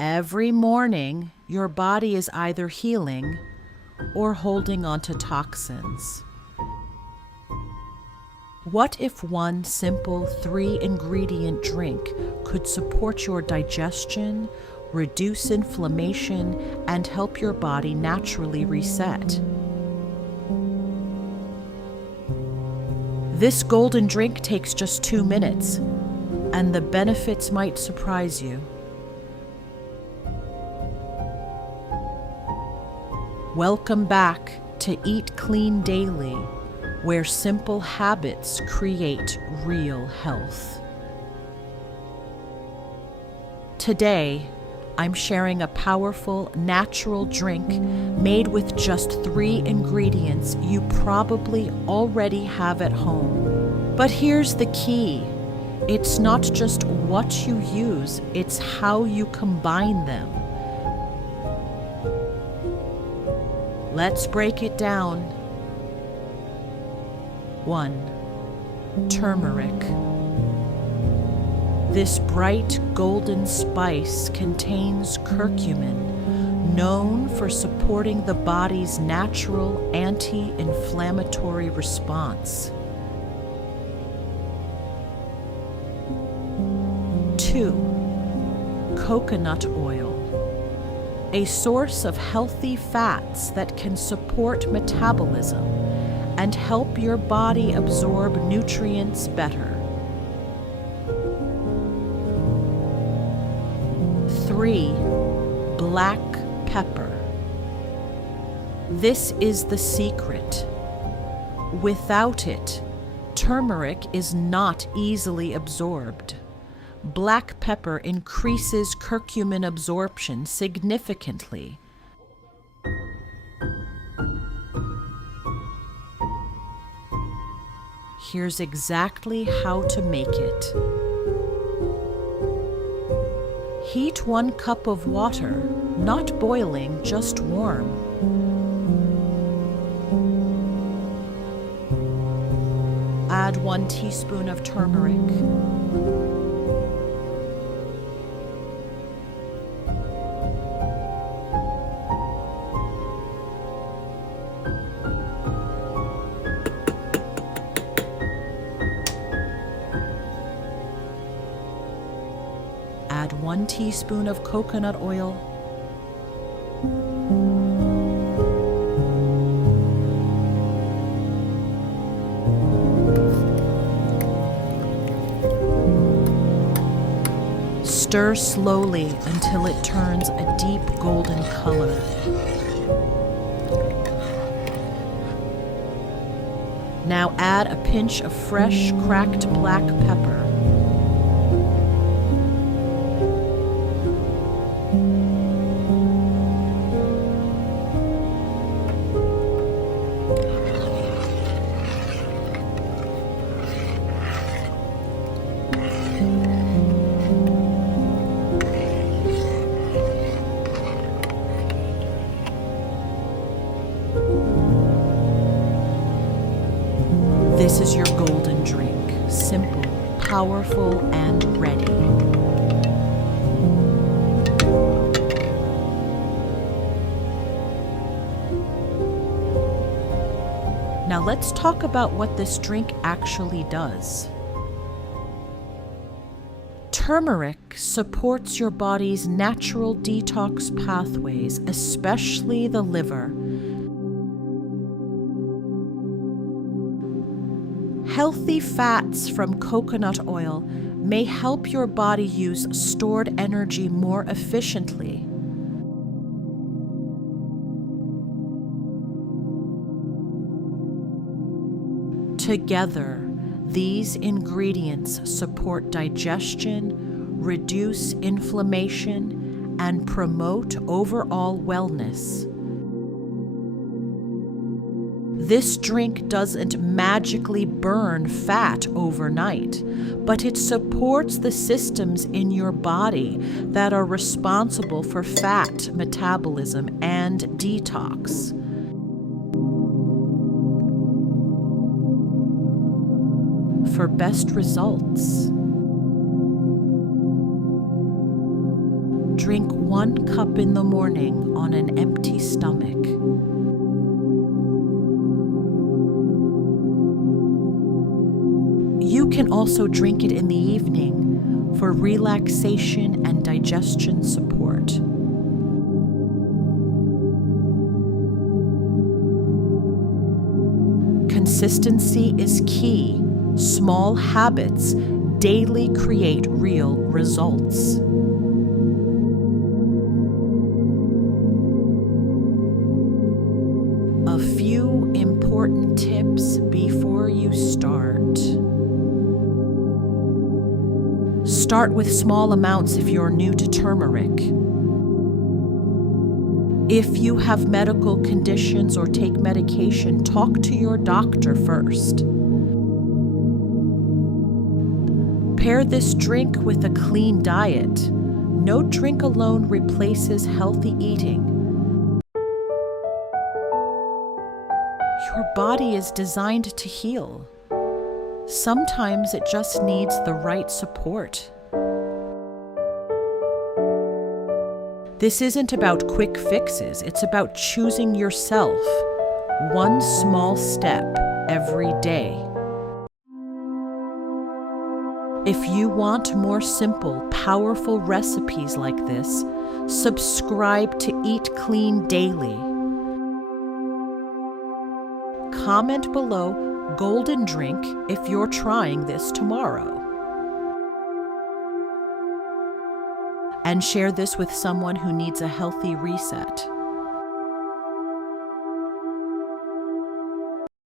Every morning, your body is either healing or holding onto toxins. What if one simple 3-ingredient drink could support your digestion, reduce inflammation, and help your body naturally reset? This golden drink takes just 2 minutes, and the benefits might surprise you. Welcome back to Eat Clean Daily, where simple habits create real health. Today, I'm sharing a powerful, natural drink made with just 3 ingredients you probably already have at home. But here's the key. It's not just what you use, it's how you combine them. Let's break it down. 1. Turmeric. This bright golden spice contains curcumin, known for supporting the body's natural anti-inflammatory response. 2. Coconut oil. A source of healthy fats that can support metabolism and help your body absorb nutrients better. 3. Black pepper. This is the secret. Without it, turmeric is not easily absorbed. Black pepper increases curcumin absorption significantly. Here's exactly how to make it. Heat 1 cup of water, not boiling, just warm. Add 1 teaspoon of turmeric. Add 1 teaspoon of coconut oil. Stir slowly until it turns a deep golden color. Now add a pinch of fresh cracked black pepper. This is your golden drink, simple, powerful, and ready. Now let's talk about what this drink actually does. Turmeric supports your body's natural detox pathways, especially the liver. Healthy fats from coconut oil may help your body use stored energy more efficiently. Together, these ingredients support digestion, reduce inflammation, and promote overall wellness. This drink doesn't magically burn fat overnight, but it supports the systems in your body that are responsible for fat metabolism and detox. For best results, Drink 1 cup in the morning on an empty stomach. You can also drink it in the evening for relaxation and digestion support. Consistency is key. Small habits daily create real results. A few important tips before you start. Start with small amounts if you're new to turmeric. If you have medical conditions or take medication, talk to your doctor first. Pair this drink with a clean diet. No drink alone replaces healthy eating. Your body is designed to heal. Sometimes it just needs the right support. This isn't about quick fixes, it's about choosing yourself, one small step every day. If you want more simple, powerful recipes like this, subscribe to Eat Clean Daily. Comment below golden drink if you're trying this tomorrow. And share this with someone who needs a healthy reset.